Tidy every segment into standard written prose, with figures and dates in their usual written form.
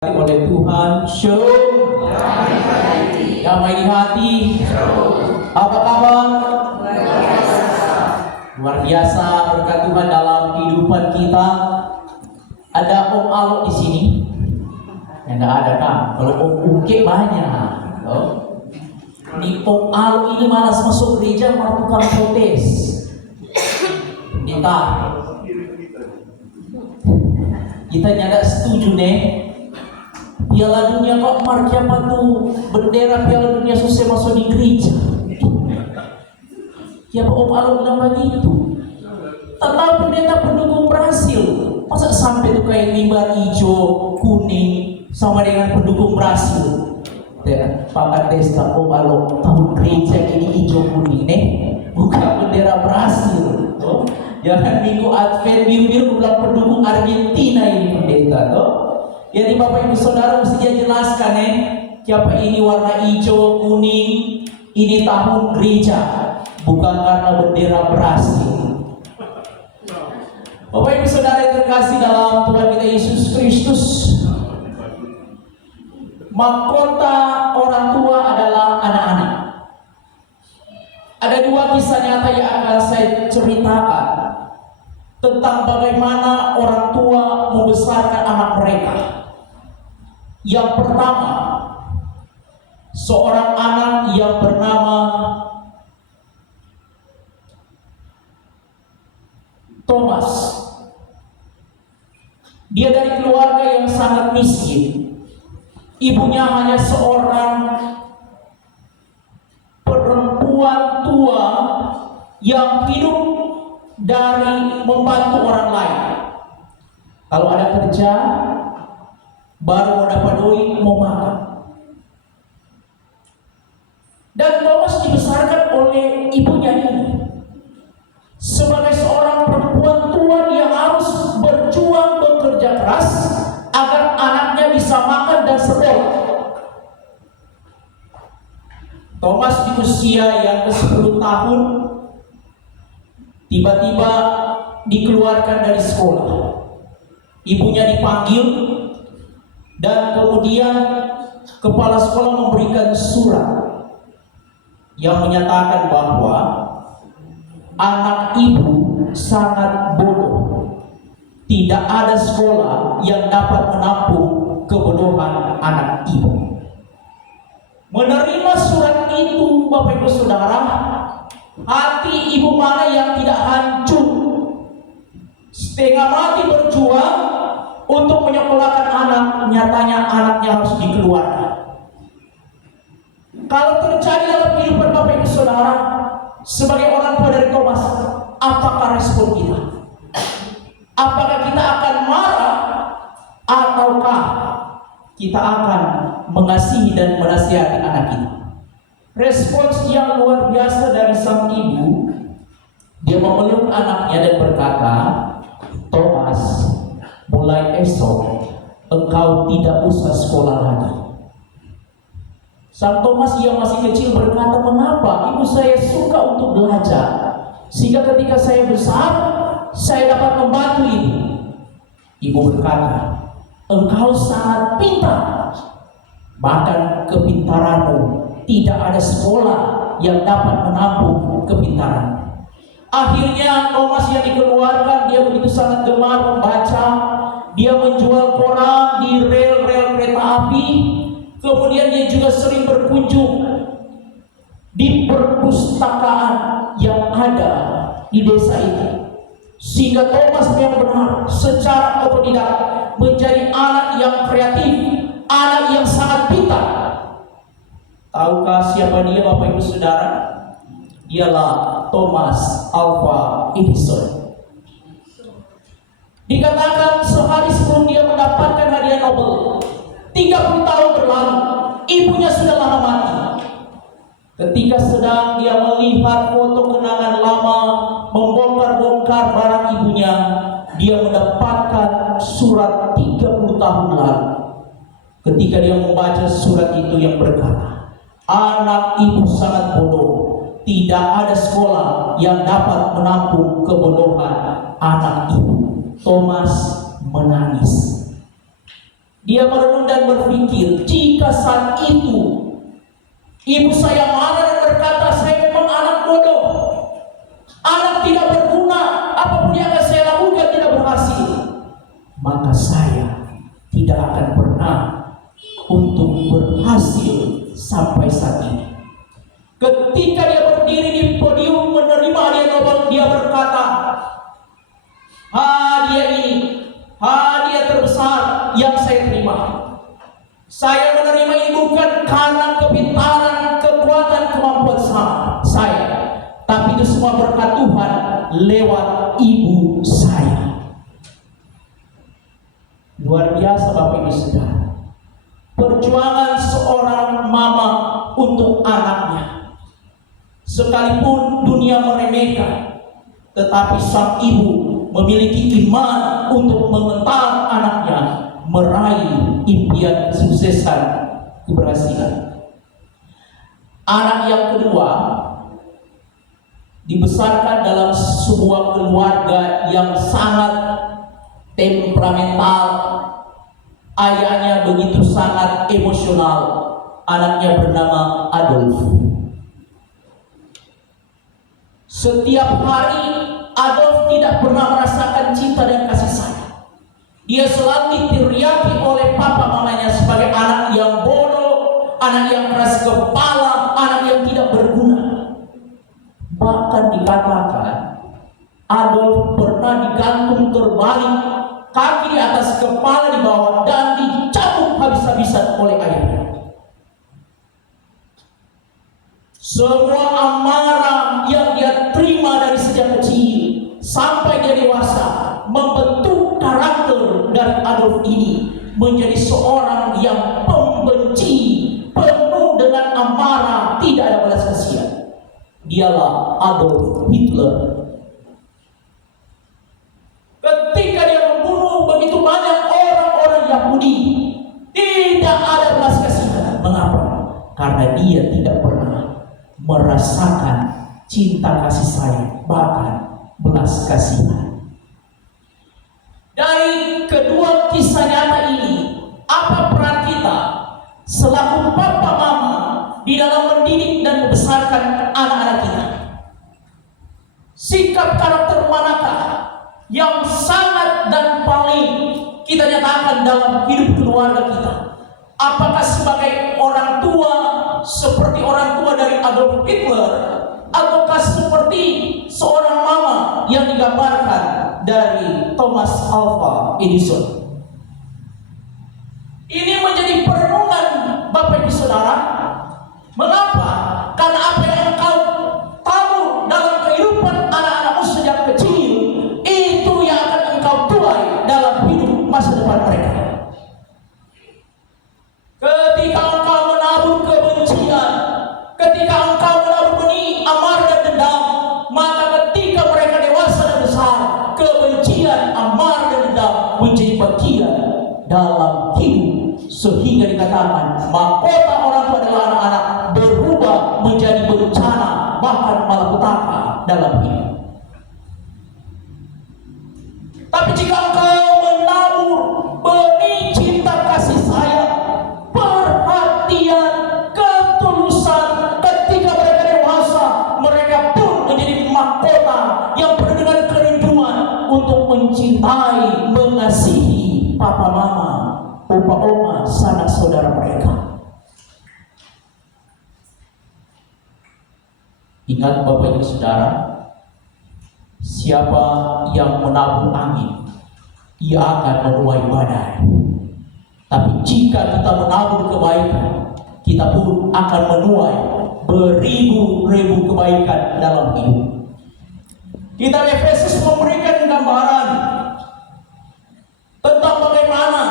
Oleh Tuhan, Shalom. Damai di hati. Apa kabar? Luar biasa berkat Tuhan dalam kehidupan kita. Ada Om Alok di sini. Enggak ada kan? Kalau Om Uke banyak. Di Om Alok ini malas masuk gereja melakukan protes. Kita nyada setuju nih. Piala dunia kok markiapa tuh bendera Piala dunia susah masuk di gereja. Ya Om Alok bilang begitu. Tak tahu pendeta pendukung Brasil. Masa sampai tuh kayak limbar hijau, kuning sama dengan pendukung Brasil. Ya, Pak Desta Om Alok tahu gereja ini hijau kuning nih, bukan bendera Brasil. Jangan minggu Advent biru bilang pendukung Argentina ini pendeta toh. Jadi Bapak Ibu Saudara mesti dia jelaskan siapa ini warna hijau, kuning, ini tahun gereja, bukan karena bendera Brasil. Bapak Ibu Saudara yang terkasih dalam Tuhan kita Yesus Kristus, mahkota orang tua adalah anak-anak. Ada dua kisah nyata yang akan saya ceritakan tentang bagaimana orang tua membesarkan anak mereka. Yang pertama, seorang anak yang bernama Thomas. Dia dari keluarga yang sangat miskin. Ibunya hanya seorang perempuan tua yang hidup dari membantu orang lain. Kalau ada kerja, baru mau dapat duit, mau makan. Dan Thomas dibesarkan oleh ibunya ini sebagai seorang perempuan tua yang harus berjuang bekerja keras agar anaknya bisa makan dan sekolah. Thomas di usia yang ke-10 tahun tiba-tiba dikeluarkan dari sekolah. Ibunya dipanggil dan kemudian kepala sekolah memberikan surat yang menyatakan bahwa anak ibu sangat bodoh. Tidak ada sekolah yang dapat menampung kebodohan anak ibu. Menerima surat itu, Bapak Ibu Saudara, hati ibu mana yang tidak hancur, setengah mati berjuang untuk menyekolahkan anak, nyatanya anaknya harus dikeluarkan. Kalau terjadi dalam kehidupan Bapak Ibu Saudara, sebagai orang tua dari Thomas, apakah respon kita? Apakah kita akan marah ataukah kita akan mengasihi dan menasihati anak kita? Respons yang luar biasa dari sang ibu, dia memeluk anaknya dan berkata, Thomas, mulai esok engkau tidak usah sekolah lagi. Sang Thomas yang masih kecil berkata, mengapa? Ibu saya suka untuk belajar, sehingga ketika saya besar saya dapat membantu ibu. Ibu berkata, engkau sangat pintar, bahkan kepintaranmu tidak ada sekolah yang dapat menampung kepintaran. Akhirnya Thomas yang dikeluarkan, dia begitu sangat gemar membaca. Dia menjual koran di rel-rel kereta api. Kemudian dia juga sering berkunjung di perpustakaan yang ada di desa itu. Sehingga Thomas yang benar secara otodidak menjadi anak yang kreatif, anak yang sangat pintar. Tahukah siapa dia, Bapak Ibu Saudara? Ialah Thomas Alva Edison. Dikatakan sehari sebelum dia mendapatkan hadiah Nobel, 30 tahun berlalu, ibunya sudah lama mati. Ketika sedang dia melihat foto kenangan lama, membongkar-bongkar barang ibunya, dia mendapatkan surat 30 tahun lalu. Ketika dia membaca surat itu yang berkata, anak ibu sangat bodoh, tidak ada sekolah yang dapat menampung kebodohan anak ibu. Thomas menangis. Dia merenung dan berpikir, jika saat itu ibu saya marah dan berkata, saya memang anak bodoh, anak tidak berguna, apapun yang akan saya lakukan tidak berhasil, maka saya tidak akan pernah untuk berhasil sampai saat ini. Ketika dia berdiri di podium menerima hadiah Nobel, dia berkata, hadiah ini, hadiah terbesar yang saya terima. Saya menerima ini bukan karena kepintaran, kekuatan, kemampuan saya, tapi itu semua berkat Tuhan lewat ibu saya. Luar biasa Bapak Ibu Saudara. Perjuangan seorang mama untuk anaknya. Sekalipun dunia meremehkan, tetapi sang ibu memiliki iman untuk mengentar anaknya meraih impian kesuksesan, keberhasilan. Anak yang kedua dibesarkan dalam sebuah keluarga yang sangat temperamental. Ayahnya begitu sangat emosional. Anaknya bernama Adolf. Setiap hari Adolf tidak pernah merasakan cinta dan kasih sayang. Dia selalu diteriaki oleh papa mamanya sebagai anak yang bodoh, anak yang keras kepala, anak yang tidak berguna. Bahkan dikatakan Adolf pernah digantung terbalik, kaki di atas, kepala di bawah, dan dicabut habis-habisan oleh ayahnya. Semua amarah yang dia terima dari sejak kecil sampai dia dewasa membentuk karakter dari Adolf ini menjadi seorang yang pembenci, penuh dengan amarah, tidak ada balas kasihan. Dialah Adolf Hitler. Ketika dia membunuh begitu banyak orang-orang Yahudi, tidak ada belas kasihan. Mengapa? Karena dia tidak pernah merasakan cinta kasih sayang, bahkan belas kasihan. Dari kedua kisah nyata ini, apa peran kita selaku papa mama di dalam mendidik dan membesarkan anak-anak kita? Sikap karakter manakah yang sangat dan paling kita nyatakan dalam hidup keluarga kita? Apakah sebagai orang tua seperti orang tua dari Adolf Hitler, ataukah seperti seorang mama yang digambarkan dari Thomas Alva Edison? Ini menjadi perenungan Bapak Ibu Saudara. Mengapa? Karena apa yang engkau tahu dalam kehidupan anak-anakmu sejak kecil, itu yang akan engkau tuai dalam hidup masa depan mereka. Ketika engkau menabur kebencian, ketika engkau menabur benih amarah dan dendam, maka ketika mereka dewasa dan besar, kebencian, amarah dan dendam menjadi bagian dalam hidup, sehingga dikatakan mahkota orang tua adalah anak-anak berubah menjadi bencana, bahkan malapetaka dalam hidup. Tapi jika engkau menabur benih cinta kasih sayang, perhatian, ketulusan, ketika mereka dewasa, mereka pun menjadi mahkota yang penuh dengan kerinduan untuk mencintai, mengasihi papa mama, opa oma, sanak saudara mereka. Ingat Bapak Ibu Saudara, siapa yang menabur angin, ia akan menuai badai. Tapi jika kita menabur kebaikan, kita pun akan menuai beribu-ribu kebaikan dalam hidup. Kitab Efesus memberikan gambaran tentang bagaimana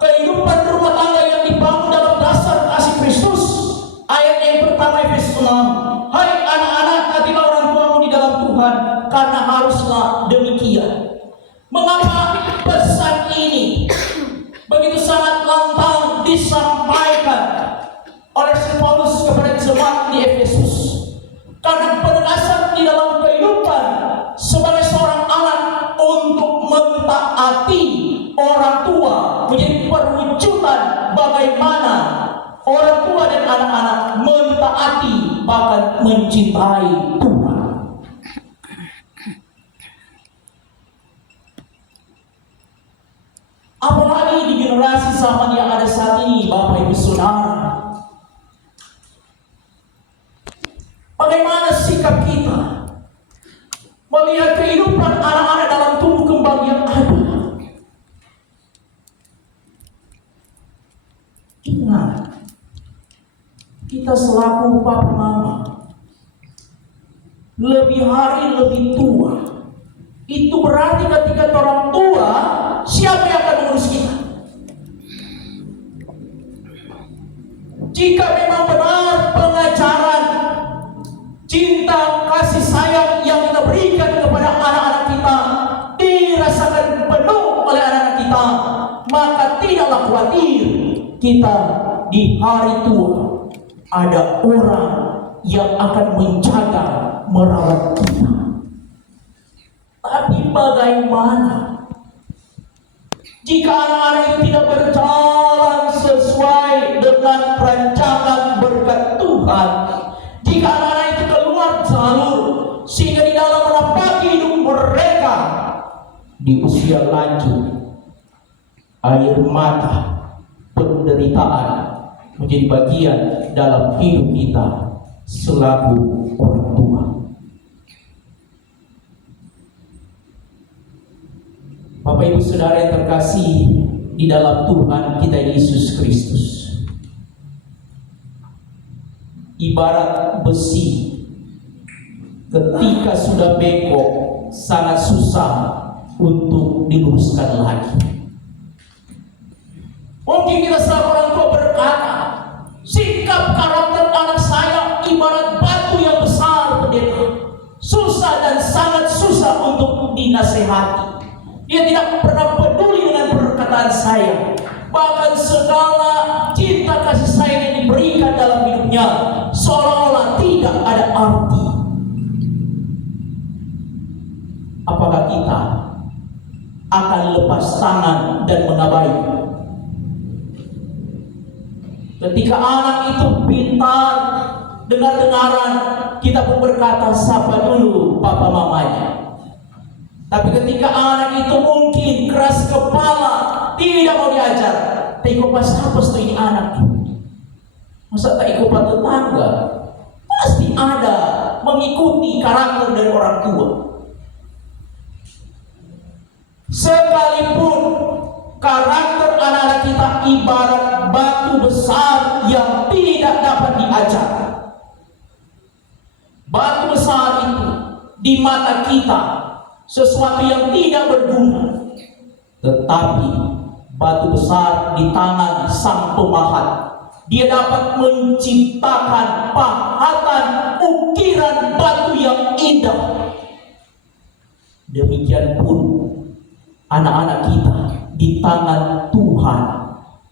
kehidupan rumah tangga yang dibangun dalam dasar kasih Kristus. Ayat yang pertama Efesus 6. Hai anak-anak, taatilah orang tuamu di dalam Tuhan, karena haruslah demikian. Mengapa pesan ini begitu sangat lantang disampaikan oleh Paulus kepada jemaat di Efesus? Karena penegasan di dalam kehidupan sebagai seorang anak untuk mentaati orang tua menjadi perwujudan bagaimana orang tua dan anak-anak mentaati bahkan mencintai Tuhan. Apalagi di generasi zaman yang ada saat ini, Bapak Ibu Saudara. Bagaimana sikap kita melihat kehidupan anak-anak dalam tumbuh kembang yang ada? Ingat, kita selaku papa mama, lebih hari lebih tua. Itu berarti ketika orang tua, siapa yang akan mengurus kita? Jika memang benar pengajaran cinta kasih sayang yang kita berikan kepada anak-anak kita dirasakan penuh oleh anak-anak kita, maka tidaklah khawatir kita di hari tua ada orang yang akan menjaga, merawat kita. Tapi bagaimana jika anak-anak itu tidak berjalan sesuai dengan perancangan berkat Tuhan? Jika anak-anak itu keluar jalur, sehingga di dalam menapaki hidup mereka di usia lanjut, air mata, penderitaan menjadi bagian dalam hidup kita selaku orang tua. Bapak Ibu Saudara yang terkasih di dalam Tuhan kita Yesus Kristus, ibarat besi, ketika sudah bengkok sangat susah untuk diluruskan lagi. Mungkin kita selaku orang tua berkata, sikap karakter anak saya ibarat batu yang besar, pendeta, susah dan sangat susah untuk dinasehati. Dia tidak pernah peduli dengan perkataan saya. Bahkan segala cinta kasih sayang yang diberikan dalam hidupnya seolah-olah tidak ada arti. Apakah kita akan lepas tangan dan mengabaikan? Ketika anak itu pintar, dengar-dengaran, kita pun berkata sapa dulu papa mamanya. Tapi ketika anak itu mungkin keras kepala, tidak mau diajar, tak ikut pas apa ini anak? Masa tak ikut tetangga? Pasti ada mengikuti karakter dari orang tua. Sekalipun karakter anak-anak kita ibarat batu besar yang tidak dapat diajar. Batu besar itu di mata kita sesuatu yang tidak berguna, tetapi batu besar di tangan sang pemahat, dia dapat menciptakan pahatan ukiran batu yang indah. Demikian pun anak-anak kita di tangan Tuhan.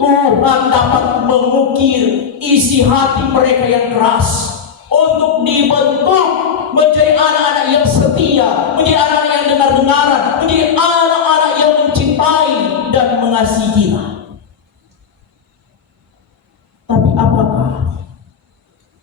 Tuhan dapat mengukir isi hati mereka yang keras untuk dibentuk menjadi anak-anak yang setia, menjadi anak-anak yang dengar-dengaran, menjadi anak-anak yang mencintai dan mengasihi kita. Tapi apakah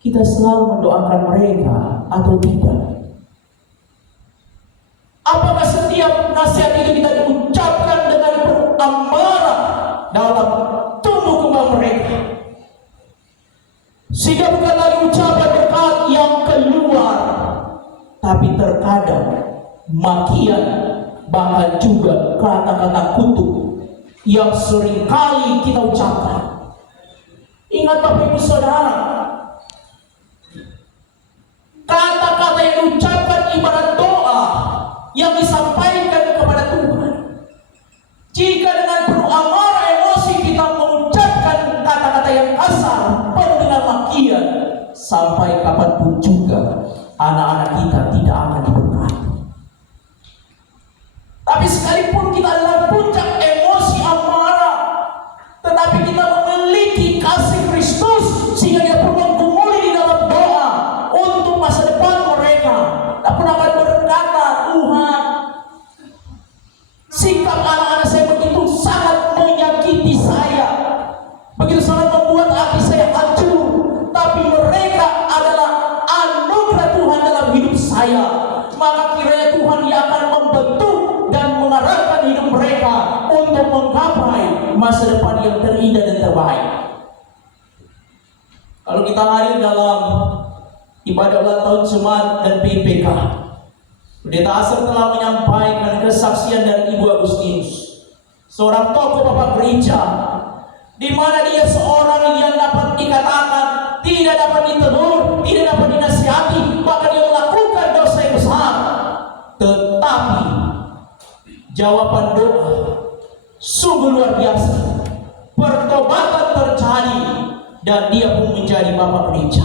kita selalu mendoakan mereka atau tidak? Apakah setiap nasihat itu kita diucapkan dengan beramarah dalam tumbuh kembang mereka? Sehingga bukan lagi ucapan berkat yang keluar, tapi terkadang makian, bahkan juga kata-kata kutuk yang seringkali kita ucapkan. Ingat Bapak Ibu Saudara, kata-kata yang diucapkan ibarat doa yang disampaikan kepada Tuhan. Jika dengan penuh amarah emosi kita mengucapkan kata-kata yang kasar, penuh dengan makian, sampai kapanpun juga anak-anak kita tidak akan diberkati. Tapi sekalipun kita adalah puncak emosi amarah, tetapi kita memiliki kasih Kristus sehingga dia perlu menggumuli di dalam doa untuk masa depan mereka. Tak pernah akan berkata, Tuhan, sikap anak-anak saya begitu sangat menyakiti saya, begitu saya, maka kiranya Tuhan yang akan membentuk dan mengarahkan hidup mereka untuk menggapai masa depan yang terindah dan terbaik. Kalau kita hadir dalam ibadah ulang tahun jemaat dan PPK, Pendeta Asar telah menyampaikan kesaksian dari Ibu Agustinus, seorang tokoh bapak gereja, di mana dia seorang yang dapat dikatakan tidak dapat ditegur, tidak dapat dinasihati, bahkan dia melakukan dosa yang besar. Tetapi jawaban doa sungguh luar biasa. Pertobatan terjadi dan dia pun menjadi bapak gereja.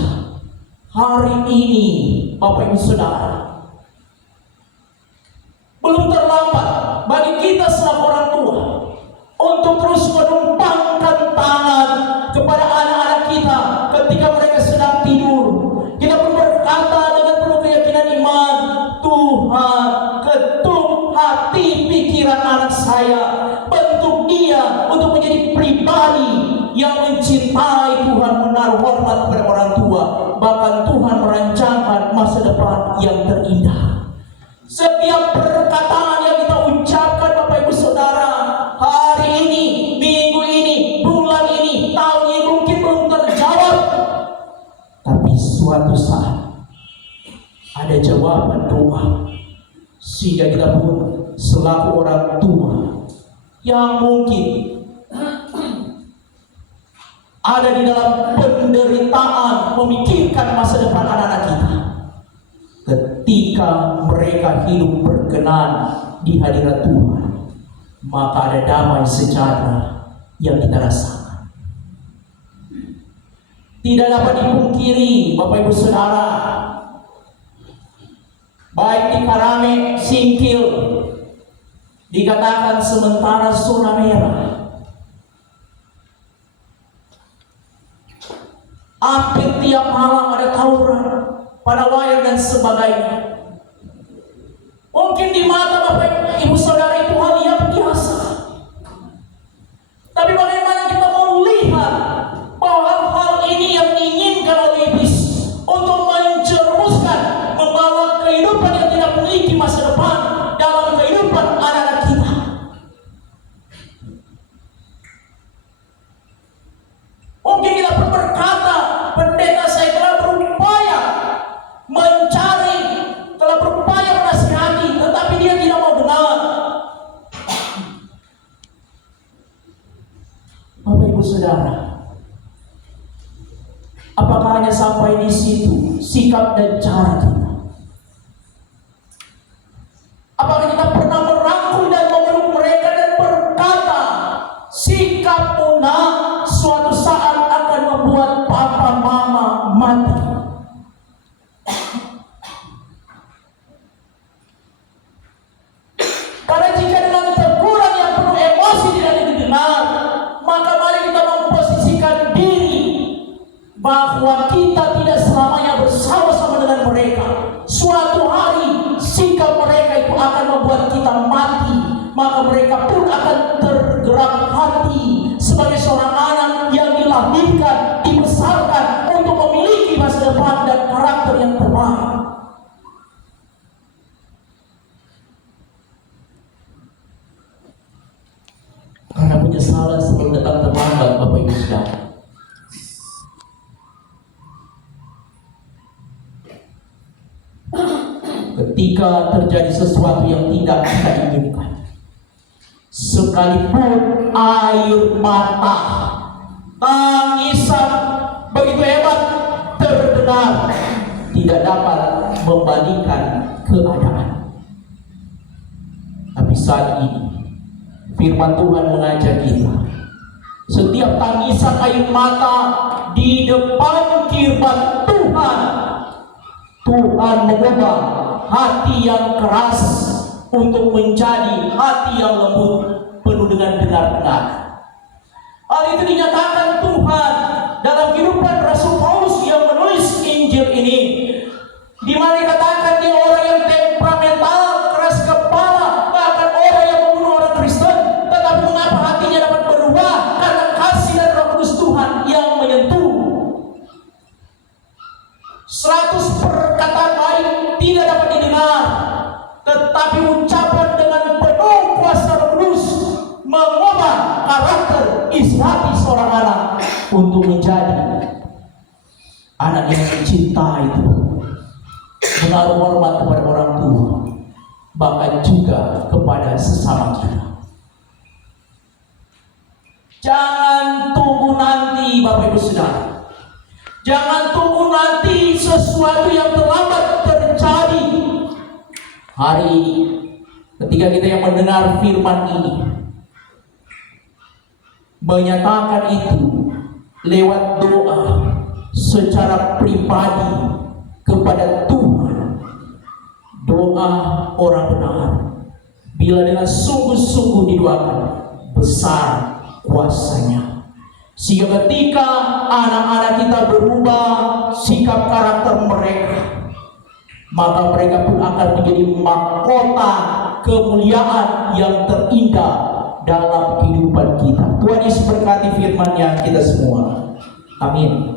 Hari ini, Bapak Ibu Saudara, belum terlambat bagi kita selaku orang tua untuk terus menumpangkan tangan kepada anak-anak kita ketika mereka sedang tidur. Kita pun berkata dengan penuh keyakinan iman, Tuhan, ketuk hati pikiran anak saya, bentuk dia untuk menjadi pribadi yang mencintai Tuhan, menaruh hormat kepada orang tua, bahkan Tuhan merancangkan masa depan yang terindah. Setiap perkataan yang kita ucapkan Bapak Ibu Saudara, hari ini, minggu ini, bulan ini, tahun ini mungkin belum terjawab, tapi suatu saat ada jawaban doa, sehingga kita pun selaku orang tua yang mungkin ada di dalam penderitaan memikirkan masa depan anak-anak kita, ketika mereka hidup berkenan di hadirat Tuhan, maka ada damai sejahtera yang kita rasakan. Tidak dapat dipungkiri Bapak Ibu Saudara, baik di Karame, Singkil, dikatakan sementara zona merah, hampir tiap malam ada tawuran, panawaian dan sebagainya. Mungkin di mata Bapak Ibu Saudara itu hal yang biasa, tapi bagaimana kita mau lihat bahwa hal ini yang diinginkan oleh iblis untuk menjerumuskan, membawa kehidupan yang tidak memiliki masa depan dalam kehidupan anak-anak kita. Mungkin kita pun berkata, pendeta saya telah berupaya mencari, telah berupaya menasihati, tetapi dia tidak mau dengar. Bapak Ibu Saudara, apakah hanya sampai di situ sikap dan cara kita? Apakah kita pernah merangkul dan memeluk mereka dan berkata, sikapmu nak suatu saat akan membuat papa mama mati? Karena jika dengan teguran yang penuh emosi tidak didengar, maka mari kita memposisikan diri bahwa kita tidak selamanya bersama-sama dengan mereka. Suatu hari sikap mereka itu akan membuat kita mati, maka mereka pun akan tergerak hati sebagai seorang anak yang dilahirkan, dibesarkan untuk memiliki masa depan dan karakter yang terbaik. Karena penyesalan selalu datang terlambat, Bapak Ibu Saudara. Ketika terjadi sesuatu yang tidak kita inginkan, sekalipun air mata, tangisan begitu hebat terdengar, tidak dapat membalikan keadaan. Tapi saat ini firman Tuhan mengajak kita, setiap tangisan air mata di depan kirbat Tuhan, Tuhan mengubah hati yang keras untuk menjadi hati yang lembut, penuh dengan benar-benar. Hal itu dinyatakan Tuhan dalam kehidupan Rasul Paulus yang menulis Injil ini, di mana dikatakan dia orang yang temperamental, keras kepala, bahkan orang yang membunuh orang Kristen. Tetapi mengapa hatinya dapat berubah? Karena kasih dan Roh Kudus Tuhan yang menyentuh. 100 perkataan baik tidak dapat untuk menjadi anak yang mencintai itu, menaruh hormat kepada orang tua, bahkan juga kepada sesama kita. Jangan tunggu nanti, Bapak Ibu Saudara. Jangan tunggu nanti sesuatu yang terlambat terjadi. Hari ini, ketika kita yang mendengar firman ini, menyatakan itu lewat doa secara pribadi kepada Tuhan. Doa orang benar, bila dengan sungguh-sungguh didoakan, besar kuasanya. Sehingga ketika anak-anak kita berubah sikap karakter mereka, maka mereka pun akan menjadi mahkota kemuliaan yang terindah dalam kehidupan kita. Tuhan Yesus berkati firman-Nya kita semua. Amin.